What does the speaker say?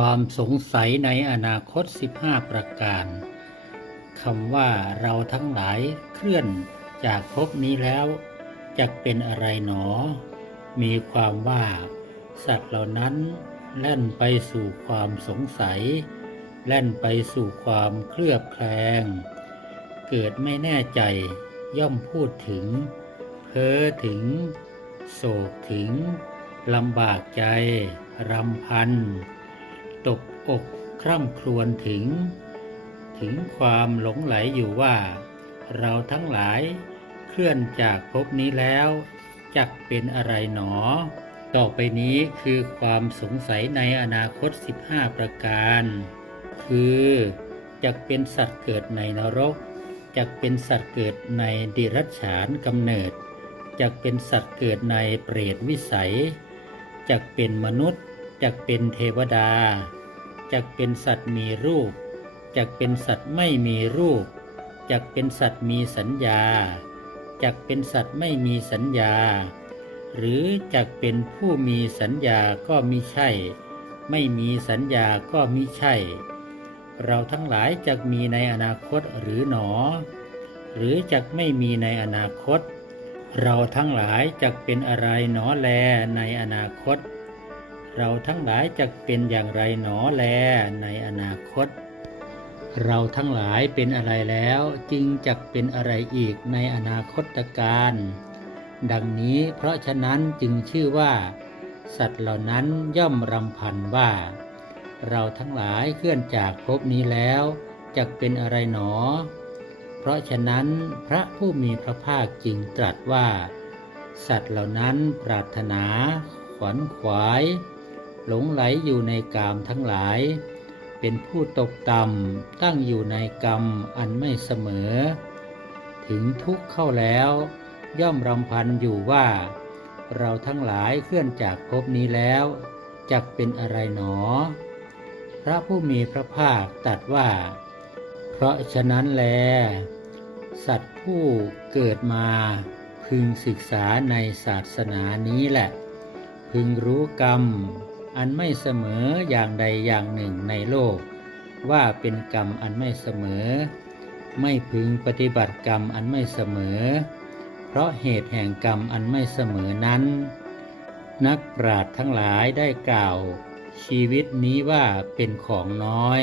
ความสงสัยในอนาคต 15 ประการคำว่าเราทั้งหลายเคลื่อนจากภพนี้แล้วจะเป็นอะไรหนอ มีความว่า สัตว์เหล่านั้นแล่นไปสู่ความสงสัย แล่นไปสู่ความเคลือบแคลง เกิดไม่แน่ใจย่อมพูดถึง เพ้อถึง โศกถึงลำบากใจรำพัน ตกอกคร่ำครวญถึง ถึงความหลงไหลอยู่ว่า เราทั้งหลายเคลื่อนจากภพนี้แล้วจักเป็นอะไรหนอ ต่อไปนี้คือความสงสัยในอนาคต 15 ประการ คือจักเป็นสัตว์เกิดในนรกจักเป็นสัตว์เกิดในดิรัจฉานกำเนิดจักเป็นสัตว์เกิดในเปรตวิสัยจักเป็นมนุษย์จักเป็นเทวดา จักเป็นสัตว์มีรูป จักเป็นสัตว์ไม่มีรูป จักเป็นสัตว์มีสัญญา จักเป็นสัตว์ไม่มีสัญญา หรือจักเป็นผู้มีสัญญาก็มิใช่ ไม่มีสัญญาก็มิใช่ เราทั้งหลายจักมีในอนาคตหรือหนอ หรือจักไม่มีในอนาคต เราทั้งหลายจักเป็นอะไรหนอแลในอนาคต เราทั้งหลายจักเป็นอย่างไรหนอแลในอนาคต เราทั้งหลายเป็นอะไรแล้วจึงจักเป็นอะไรอีกในอนาคตการดังนี้เพราะฉะนั้นจึงชื่อว่า สัตว์เหล่านั้นย่อมรำพันว่า เราทั้งหลายเคลื่อนจากภพนี้แล้วจักเป็นอะไรหนอ เพราะฉะนั้นพระผู้มีพระภาคจึงตรัสว่า สัตว์เหล่านั้นปรารถนา ขวัญขวาย หลงไหลอยู่ในกามทั้งหลาย เป็นผู้ตกต่ำตั้งอยู่ในกรรมอันไม่เสมอ ถึงทุกข์เข้าแล้ว ย่อมรำพันอยู่ว่า เราทั้งหลายเคลื่อนจากภพนี้แล้วจักเป็นอะไรหนอ พระผู้มีพระภาคตรัสว่า เพราะฉะนั้นแล สัตว์ผู้เกิดมาพึงศึกษาในศาสนานี้แหละ พึงรู้กรรม อันไม่เสมออย่างใดอย่างหนึ่งในโลก ว่าเป็นกรรมอันไม่เสมอ ไม่พึงปฏิบัติกรรมอันไม่เสมอ เพราะเหตุแห่งกรรมอันไม่เสมอนั้น นักปราชญ์ทั้งหลายได้กล่าว ชีวิตนี้ว่าเป็นของน้อย